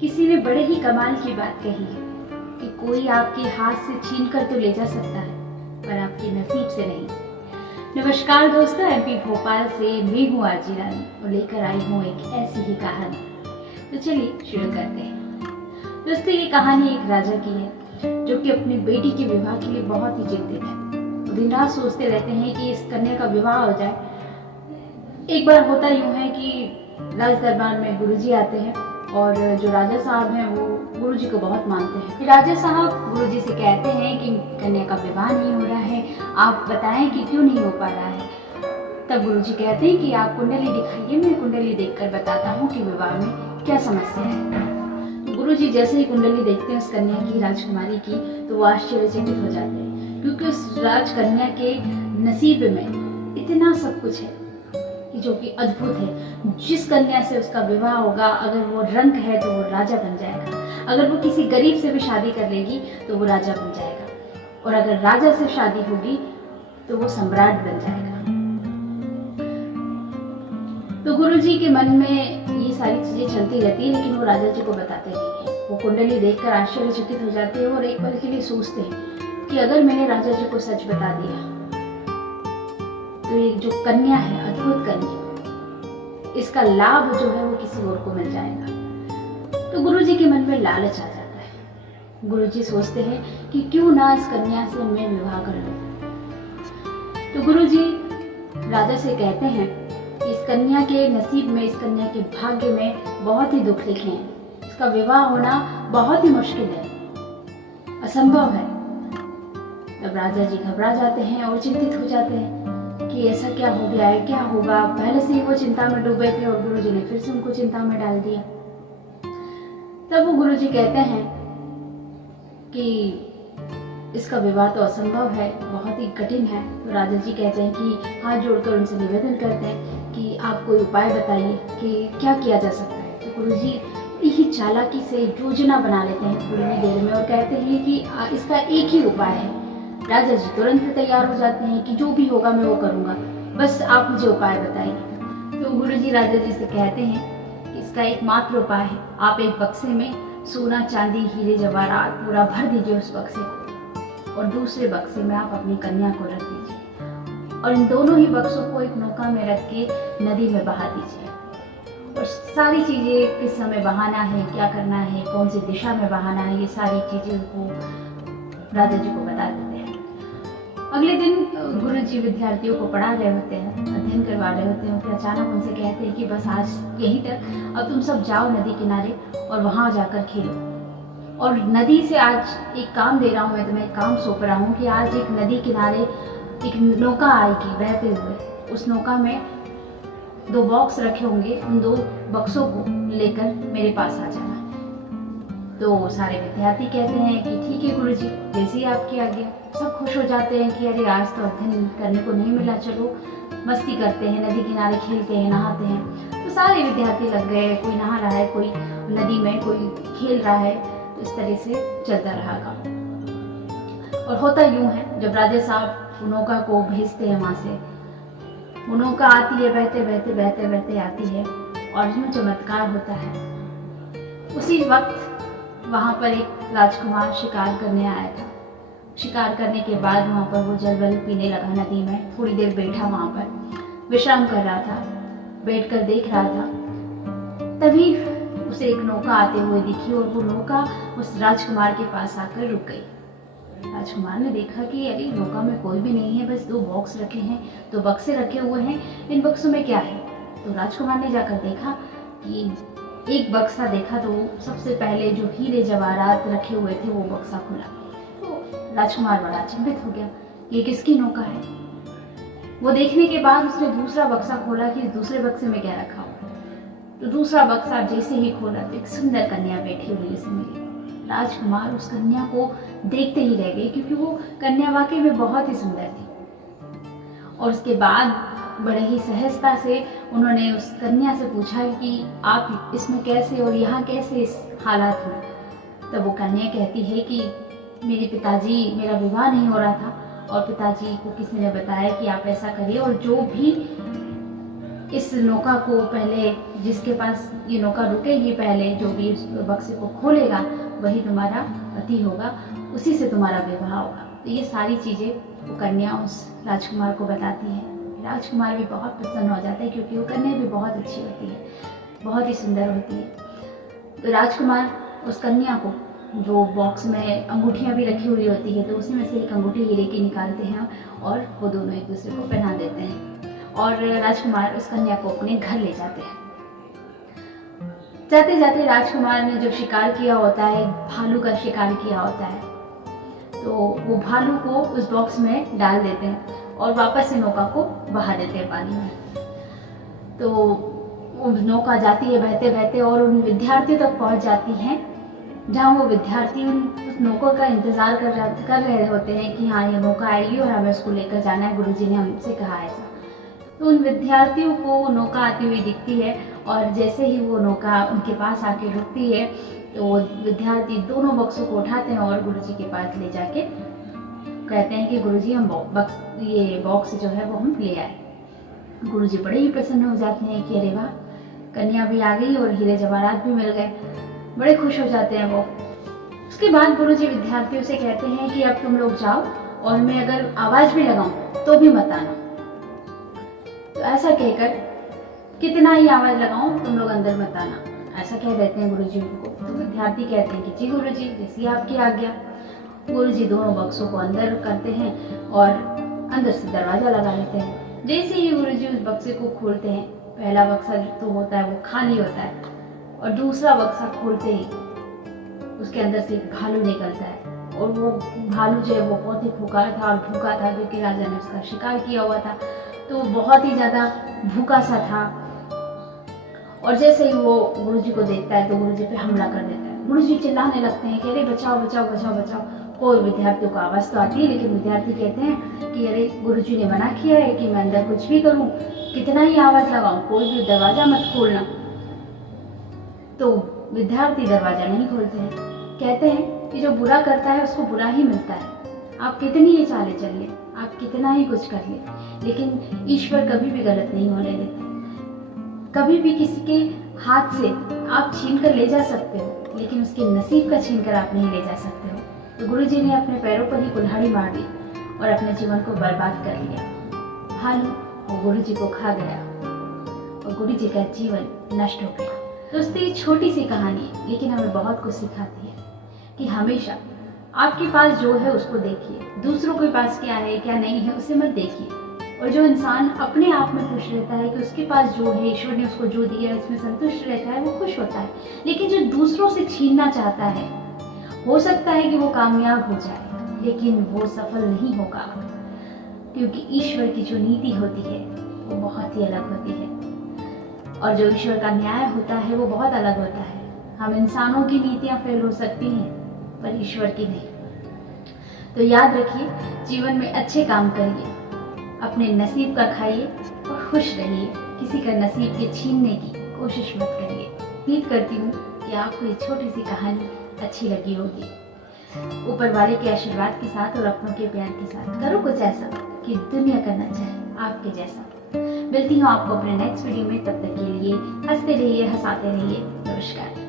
किसी ने बड़े ही कमाल की बात कही है कि कोई आपके हाथ से छीन कर तो ले जा सकता है, पर आपके नसीब से नहीं। नमस्कार दोस्तों, एमपी भोपाल से मैं हूँ आरजी रानी और लेकर आई हूँ एक ऐसी ही कहानी। तो चलिए शुरू करते हैं। दोस्तों, ये कहानी एक राजा की है जो कि अपनी बेटी के विवाह के लिए बहुत ही चिंतित है। वो दिन रात सोचते रहते हैं कि इस कन्या का विवाह हो जाए। एक बार होता यूं है कि राज दरबार में गुरुजी आते हैं और जो राजा साहब हैं वो गुरुजी को बहुत मानते हैं। राजा साहब गुरुजी से कहते हैं कि कन्या का विवाह नहीं हो रहा है, आप बताएं कि क्यों नहीं हो पा रहा है। तब गुरुजी कहते हैं कि आप कुंडली दिखाइए, मैं कुंडली देखकर बताता हूँ कि विवाह में क्या समस्या है। गुरुजी जैसे ही कुंडली देखते हैं उस कन्या की, राजकुमारी की, तो वो आश्चर्यचकित हो जाते हैं, क्योंकि उस राजकन्या के नसीब में इतना सब कुछ है कि जो कि अद्भुत है। जिस कन्या से उसका विवाह होगा, अगर वो रंक है तो वो राजा बन जाएगा, अगर वो किसी गरीब से भी शादी कर लेगी तो वो राजा बन जाएगा, और अगर राजा से शादी होगी तो वो सम्राट बन जाएगा। तो गुरुजी के मन में ये सारी चीजें चलती रहती है, लेकिन वो राजा जी को बताते नहीं है। वो कुंडली देखकर आश्चर्यचकित हो जाते हैं और एक पल के लिए सोचते हैं कि अगर मैंने राजा जी को सच बता दिया तो ये जो कन्या है, अद्भुत कन्या, इसका लाभ जो है वो किसी और को मिल जाएगा। तो गुरुजी के मन में लालच आ जाता है। गुरुजी सोचते हैं कि क्यों ना इस कन्या से मैं विवाह कर लूं। तो गुरुजी राजा से कहते हैं कि इस कन्या के नसीब में, इस कन्या के भाग्य में बहुत ही दुख लिखे हैं। इसका विवाह होना बहुत ही मुश्किल है, असंभव है। तब राजा जी घबरा जाते हैं और चिंतित हो जाते हैं कि ऐसा क्या हो गया है, क्या होगा। पहले से ही वो चिंता में डूबे थे और गुरुजी ने फिर से उनको चिंता में डाल दिया। तब वो गुरुजी कहते हैं कि इसका विवाह तो असंभव है, बहुत ही कठिन है। तो राजा जी कहते हैं कि हाथ जोड़कर उनसे निवेदन करते हैं कि आप कोई उपाय बताइए कि क्या किया जा सकता है। तो गुरुजी यही चालाकी से योजना बना लेते हैं थोड़ी ही देर में और कहते हैं कि इसका एक ही उपाय है। राजा जी तुरंत तैयार हो जाते हैं कि जो भी होगा मैं वो करूंगा, बस आप मुझे उपाय बताइए। तो गुरुजी राजा जी से कहते हैं कि इसका एकमात्र उपाय है, आप एक बक्से में सोना, चांदी, हीरे, जवाहरात पूरा भर दीजिए उस बक्से को, और दूसरे बक्से में आप अपनी कन्या को रख दीजिए, और इन दोनों ही बक्सों को एक नौका में रख के नदी में बहा दीजिए। और सारी चीजें किस समय बहाना है, क्या करना है, कौन सी दिशा में बहाना है, ये सारी चीजें को राजा जी को बता देते हैं। अगले दिन गुरुजी विद्यार्थियों को पढ़ा रहे होते हैं, अध्ययन करवा रहे होते हैं, फिर अचानक उनसे कहते हैं कि बस आज यहीं तक, अब तुम सब जाओ नदी किनारे और वहां जाकर खेलो। और नदी से आज एक काम दे रहा हूँ, मैं तुम्हें एक काम सौंप रहा हूँ कि आज एक नदी किनारे एक नौका आएगी बहते हुए। उस नौका में 2 बॉक्स रखे होंगे, उन 2 बक्सों को लेकर मेरे पास आ जाना। तो सारे विद्यार्थी कहते हैं कि ठीक है गुरुजी, जैसे ही आपकी आज्ञा। सब खुश हो जाते हैं कि अरे आज तो अध्ययन करने को नहीं मिला, चलो मस्ती करते हैं, नदी किनारे खेलते हैं, नहाते हैं। तो सारे विद्यार्थी लग गए, कोई नहा रहा है, कोई नदी में, कोई खेल रहा है। तो इस तरह से चलता रहा काम। और होता यूं है, जब राजा साहब नौका को भेजते हैं वहां से, वो नौका आती है, बहते बहते बहते बहते आती है, और यूं चमत्कार होता है। उसी वक्त वहां पर एक राजकुमार शिकार करने आया था। शिकार करने के बाद वहां पर वो जल वल पीने लगा नदी में, थोड़ी देर बैठा, वहां पर विश्राम कर रहा था, बैठकर देख रहा था। तभी उसे एक नौका आते हुए दिखी और वो नौका उस राजकुमार के पास आकर रुक गई। राजकुमार ने देखा कि अरे नौका में कोई भी नहीं है, बस 2 बॉक्स रखे हैं, 2 बक्से रखे हुए हैं, इन बक्सों में क्या है। तो राजकुमार ने जाकर देखा कि एक बक्सा देखा, तो सबसे पहले जो हीरे जवाहरात रखे हुए थे वो बक्सा खुला। तो राजकुमार बड़ा अचंभित हो गया, ये किसकी नौका है। वो देखने के बाद उसने दूसरा बक्सा खोला कि दूसरे बक्से में क्या रखा हुआ। तो दूसरा बक्सा जैसे ही खोला तो एक सुंदर कन्या बैठी हुई उसे मिली। राजकुमार उस कन्या को देखते ही रह गए, क्योंकि वो कन्या वाकई में बहुत ही सुंदर थी। और उसके बाद बड़े ही सहजता से उन्होंने उस कन्या से पूछा कि आप इसमें कैसे और यहाँ कैसे इस हालात में। तब वो कन्या कहती है कि मेरे पिताजी, मेरा विवाह नहीं हो रहा था और पिताजी को किसी ने बताया कि आप ऐसा करिए और जो भी इस नौका को पहले, जिसके पास ये नौका रुकेगी पहले, जो भी इस बक्से को खोलेगा वही तुम्हारा पति होगा, उसी से तुम्हारा विवाह होगा। तो ये सारी चीज़ें वो कन्या उस राजकुमार को बताती है। राजकुमार भी बहुत प्रसन्न हो जाता है, क्योंकि वो कन्या भी बहुत अच्छी होती है, बहुत ही सुंदर होती है। तो राजकुमार उस कन्या को, जो बॉक्स में अंगूठियाँ भी रखी हुई होती है, तो उसी में से एक अंगूठी हीरे की निकालते हैं और वो दोनों एक दूसरे को पहना देते हैं और राजकुमार उस कन्या को अपने घर ले जाते हैं। जाते जाते राजकुमार ने जो शिकार किया होता है, भालू का शिकार किया होता है, तो वो भालू को उस बॉक्स में डाल देते हैं और वापस से नौका को बहा देते हैं पानी में। तो वो नौका जाती है बहते बहते और उन विद्यार्थियों तक पहुंच जाती हैं, जहाँ वो विद्यार्थी उस नौका का इंतज़ार कर रहे होते हैं कि हाँ ये नौका आएगी और हमें उसको लेकर जाना है, गुरुजी ने हमसे कहा ऐसा। तो उन विद्यार्थियों को नौका आती हुई दिखती है और जैसे ही वो नौका उनके पास आके रुकती है, तो वो विद्यार्थी दोनों बक्सों को उठाते हैं और गुरुजी के पास ले जाके कहते हैं कि गुरुजी हम ये बॉक्स जो है वो हम ले आए। गुरुजी बड़े ही प्रसन्न हो जाते हैं कि अरे वाह, कन्या भी आ गई और हीरे जवाहरात भी मिल गए, बड़े खुश हो जाते हैं वो। उसके बाद गुरुजी विद्यार्थियों से कहते हैं कि अब तुम लोग जाओ और मैं अगर आवाज़ भी लगाऊं तो भी मत आना। तो ऐसा कहकर कितना ही आवाज़ लगाऊं तुम लोग अंदर मत आना, ऐसा कह देते हैं गुरुजी उनको। तो विद्यार्थी कहते हैं कि जी गुरुजी, जैसी आपकी आज्ञा। गुरुजी दोनों बक्सों को अंदर करते हैं और अंदर से दरवाज़ा लगा लेते हैं। जैसे ही गुरुजी उस बक्से को खोलते हैं, पहला बक्सा तो होता है वो खाली होता है और दूसरा बक्सा खोलते ही उसके अंदर से एक भालू निकलता है और वो भालू जो है वो बहुत ही खुकार था और भूखा था, क्योंकि राजा ने उसका शिकार किया हुआ था, तो बहुत ही ज़्यादा भूखा सा था। और जैसे ही वो गुरुजी को देखता है तो गुरुजी पे हमला कर देता है। गुरुजी चिल्लाने लगते हैं कि अरे बचाओ बचाओ बचाओ बचाओ। कोई विद्यार्थियों को आवाज़ तो आती है, लेकिन विद्यार्थी कहते हैं कि अरे गुरुजी ने मना किया है कि मैं अंदर कुछ भी करूं, कितना ही आवाज़ लगाऊं, कोई भी दरवाज़ा मत खोलना। तो विद्यार्थी दरवाज़ा नहीं खोलते हैं, कहते हैं कि जो बुरा करता है उसको बुरा ही मिलता है। आप कितनी ही चालें चल लें, आप कितना ही कुछ कर लें, लेकिन ईश्वर कभी भी गलत नहीं होने देते। कभी भी किसी के हाथ से आप छीन कर ले जा सकते हो, लेकिन उसके नसीब का छीन कर आप नहीं ले जा सकते हो। तो गुरुजी ने अपने पैरों पर ही कुल्हाड़ी मार दी और अपने जीवन को बर्बाद कर लिया। भालू वो गुरुजी को खा गया और गुरुजी का जीवन नष्ट हो गया। दोस्तों, ये छोटी सी कहानी है, लेकिन हमें बहुत कुछ सिखाती है कि हमेशा आपके पास जो है उसको देखिए, दूसरों के पास क्या है क्या नहीं है उसे मत देखिए। और जो इंसान अपने आप में खुश रहता है कि उसके पास जो है, ईश्वर ने उसको जो दिया है, उसमें संतुष्ट रहता है, वो खुश होता है। लेकिन जो दूसरों से छीनना चाहता है, हो सकता है कि वो कामयाब हो जाए, लेकिन वो सफल नहीं होगा, क्योंकि ईश्वर की जो नीति होती है वो बहुत ही अलग होती है और जो ईश्वर का न्याय होता है वो बहुत अलग होता है। हम इंसानों की नीतियाँ फेल हो सकती हैं, पर ईश्वर की नहीं। तो याद रखिए, जीवन में अच्छे काम करिए, अपने नसीब का खाइए और खुश रहिए, किसी का नसीब के छीनने की कोशिश मत करिए। उम्मीद करती हूँ कि आपको ये छोटी सी कहानी अच्छी लगी होगी। ऊपर वाले के आशीर्वाद के साथ और अपनों के प्यार के साथ करो कुछ ऐसा कि दुनिया करना चाहे आपके जैसा। मिलती हूँ आपको अपने नेक्स्ट वीडियो में, तब तक के लिए हंसते रहिए, हंसाते रहिए। नमस्कार।